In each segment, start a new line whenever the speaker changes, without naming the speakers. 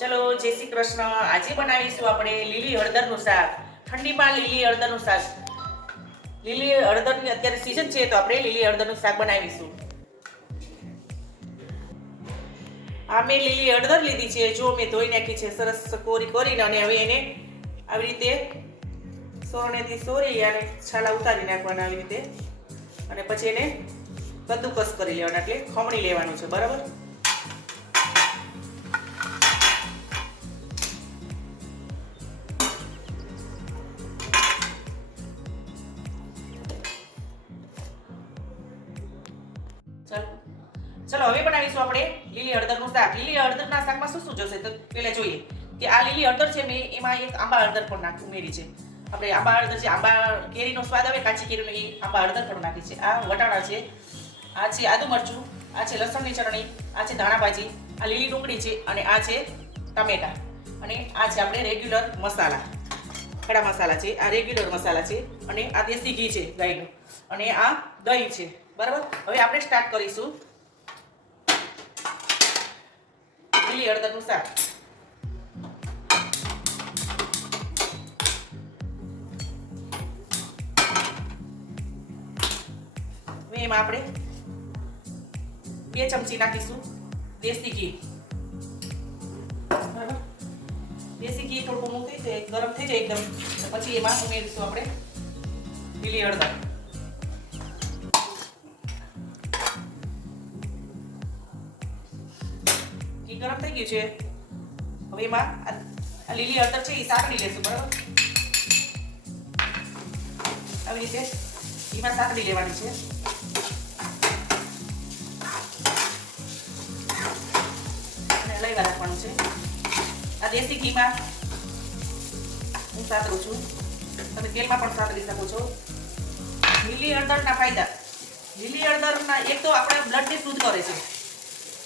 ચલો, જય શ્રી કૃષ્ણ. આજે બનાવીશું આપણે લીલી હળદરનું શાક. ઠંડીમાં લીલી હળદરનું શાક. લીલી હળદરની અત્યારે સીઝન છે તો આપણે લીલી હળદરનું શાક બનાવીશું. આ મેં લીલી હળદર લીધી છે. જો મેં ધોઈ નાખી છે, સરસ કોરી કરીને અને હવે એને આવી રીતે સોરણેથી સોરી અને છાલા ઉતારી નાખવાના આવી રીતે. અને પછી એને કદ્દુકસ કરી લેવાના, એટલે ખમણી લેવાનું છે, બરાબર? ચલો, હવે બનાવીશું આપણે લીલી હળદરનું શાક. લીલી હળદરના શાકમાં શું શું જશે? તો પહેલા જોઈએ કે આ લીલી હળદર છે મેં એમાં એક આંબા હળદર પણ નાખ, ઉમેરી છે. આપણે આંબા હળદર છે આંબા કેરીનો સ્વાદ આવે, કાચી કેરીનો, એ આંબા હળદર પણ નાખી છે. આ વટાણા છે, આ છે આદુ મરચું, આ છે લસણની ચટણી, આ છે ધાણા ભાજી, આ લીલી ડુંગળી છે અને આ છે ટમેટા. અને આ છે આપણે રેગ્યુલર મસાલા. ખડા મસાલા છે, આ રેગ્યુલર મસાલા છે અને આ દેશી ઘી છે ગાયનું. અને આ દહીં છે. બરાબર? હવે આપણે સ્ટાર્ટ કરીશું. લીલી હળદરનું શાક એમાં આપણે બે ચમચી નાખીશું દેશી ઘી. દેશી ઘી થોડું જાય ગરમ થઈ જાય એકદમ. પછી એમાં ઉમેરીશું આપણે લીલી હળદર. ગરમ થઈ ગયું છે. હવે એમાં આ લીલી હળદર છે એ સાંકળી લેશું, બરાબર? આવી રીતે ઘીમાં સાંકળી લેવાની છે. અને હલાવ્યા રાખવાનું છે. આ દેશી ઘીમાં હું સાતરું છું. તમે તેલમાં પણ સાતરી શકો છો. લીલી હળદરના ફાયદા. લીલી હળદરના એક તો આપણા બ્લડને શુદ્ધ કરે છે.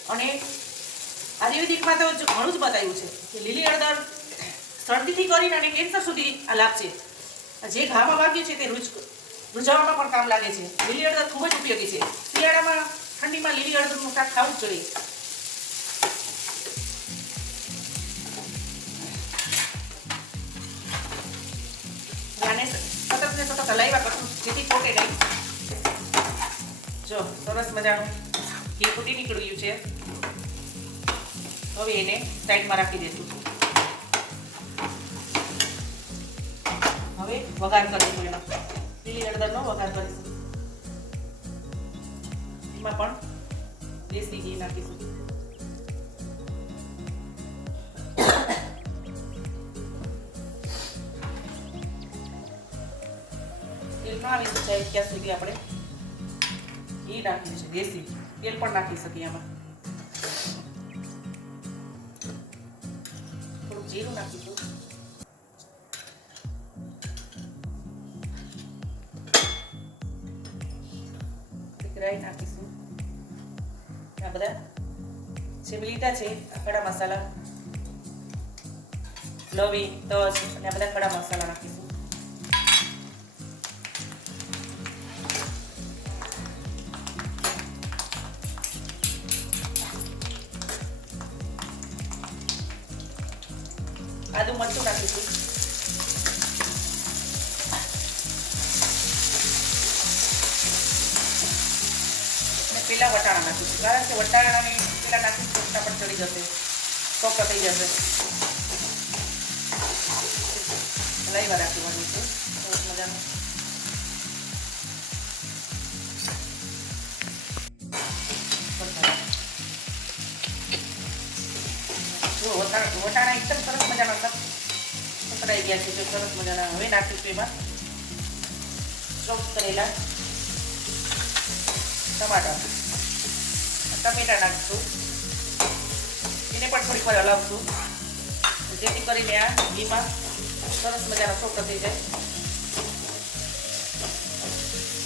અને આયુર્વેદિકમાં તો ઘણું જ બતાવ્યું છે કે લીલી હળદર શરદીથી કરીને અને કેન્સર સુધી આ લાભ છે. જે ઘામાં વાગ્યું છે તે રૂજ રૂજાવામાં પણ કામ લાગે છે. લીલી હળદર ખૂબ જ ઉપયોગી છે. શિયાળામાં ઠંડીમાં લીલી હળદરનું શાક ખાવું જ જોઈએ. આને સતત હલાવ્યા કરશું, જેથી ખોટે નહીં. જો, સરસ મજાનું ઘી ફૂટી નીકળ્યું છે. હવે એને સાઈડમાં રાખી દઈશું હવે વઘાર કરીશું એનો લીલી હળદરનો વઘાર કરીશું. એમાં પણ દેશી ઘી નાખીશું. તેલ ના આવી જાય ત્યાં સુધી આપણે ઘી નાખ્યું છે દેશી તેલ પણ નાખી શકીએ એમાં જીરું નાખીશું રાઈ નાખીશું આ બધા જે લીધા છે આ ખડા મસાલા લવિંગ તજ અને આ બધા ખડા મસાલા નાખીશું. આદુ મરચું નાખીશું અને પેલા વટાણા નાખીશું કારણ કે વટાણાને પેલા નાખીશું ફટાફટ ચડી જશે સોફ્ટ થઈ જશે લઈ હલાઈવા રાખવાનું છે સરસ મજાનું વટાણા એકદમ સરસ મજાના પકડાઈ ગયા છે જો સરસ મજાના હવે નાખીશું એમાં ચોપ કરેલા ટમાટા. ટમેટા નાખીશું. એને પણ થોડીક વાર હલાવશું. જેથી કરીને આ ઘીમાં સરસ મજાના સોફ્ટ થઈ જાય.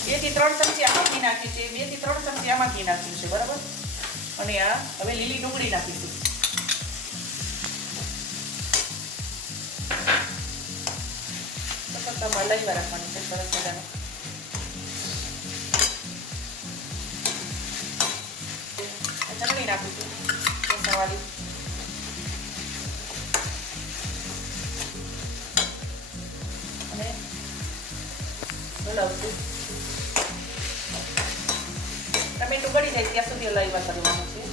બેથી ત્રણ ચમચી આમાં ઘી નાખ્યું છે. બેથી ત્રણ ચમચી આમાં ઘી નાખ્યું છે, બરાબર? અને આ હવે લીલી ડુંગળી નાખીશું. મસ્ત મલાઈ રાખવાની છે, સરસ મજાનું. ચટણી નાખીશું મસાવાળી અને હલાવશું ટમેટું પડી જાય ત્યાં સુધી હલાવવા કરવાનું છે.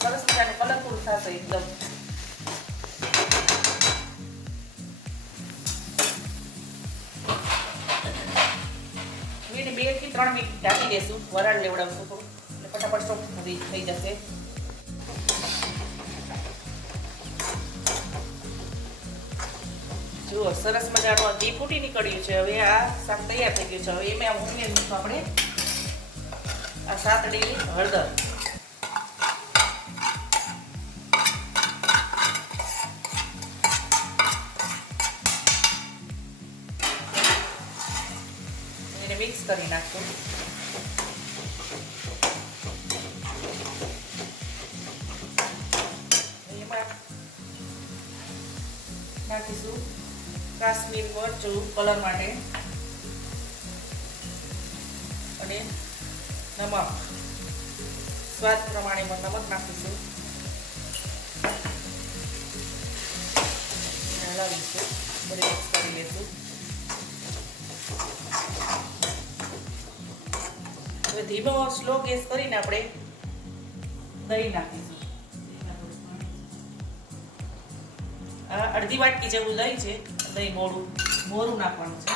સરસ મજાનું કલરફુલ થશે એકદમ. મિનિટ બેથી ત્રણ મિનિટ ઢાંકી દેશું, વરાળ લેવડાવશું થોડું, એટલે ફટાફટ સોફ્ટ થઈ જશે. જુઓ, સરસ મજાનું ઘી ફૂટી નીકળ્યું છે. હવે આ શાક તૈયાર થઈ ગયું છે. હવે એમાં ઉમેરીશું આપણે. આ સાતડી હળદર એને મિક્સ કરી નાખશું એમાં નાખીશું કાશ્મીર મરચું કલર માટે. અને નમક. સ્વાદ પ્રમાણે નમક નાખીશું. હલાવીશું. બધું મિક્સ કરી લઈશું હવે ધીમો સ્લો ગેસ કરીને આપણે દહીં નાખીશું. આ અડધી વાટકી જેવું દહીં છે, દહીં મોડું, મોરું નાખવાનું છે.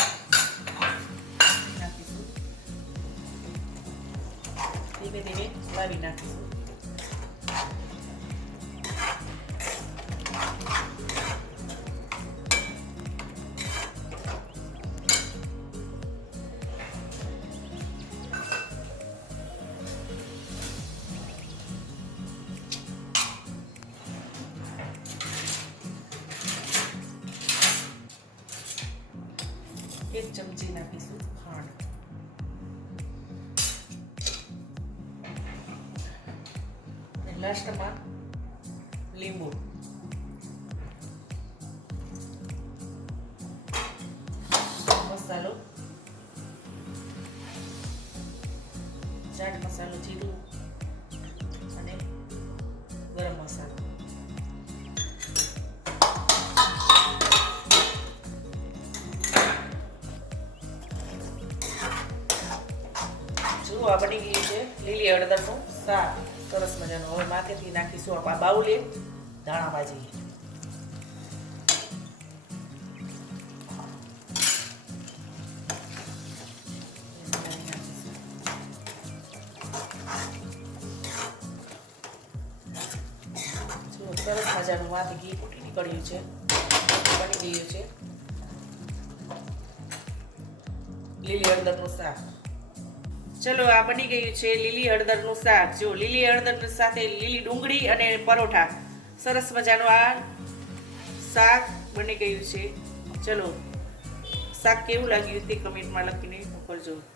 ધીમે ધીમે લાવી નાખીશું. એક ચમચી નાખીશું ખાંડ. લાસ્ટમાં લીંબુ. મસાલો. ચાટ મસાલો જીરું. જુઓ આ બની ગયું છે. લીલી હળદરનું શાક. સરસ મજાનું. હવે માથેથી નાખીશું આપણા બાઉલે ધાણા ભાજી. સરસ મજાનું માથે ઘી ફૂટી નીકળ્યું છે. બની ગયું છે. લીલી હળદરનું શાક. ચલો, આ બની ગયું છે લીલી હળદરનું શાક. જો, લીલી હળદર સાથે લીલી ડુંગળી અને પરોઠા. સરસ મજાનું આ શાક બની ગયું છે. ચલો, શાક કેવું લાગ્યું તે કમેન્ટમાં લખીને મોકલજો.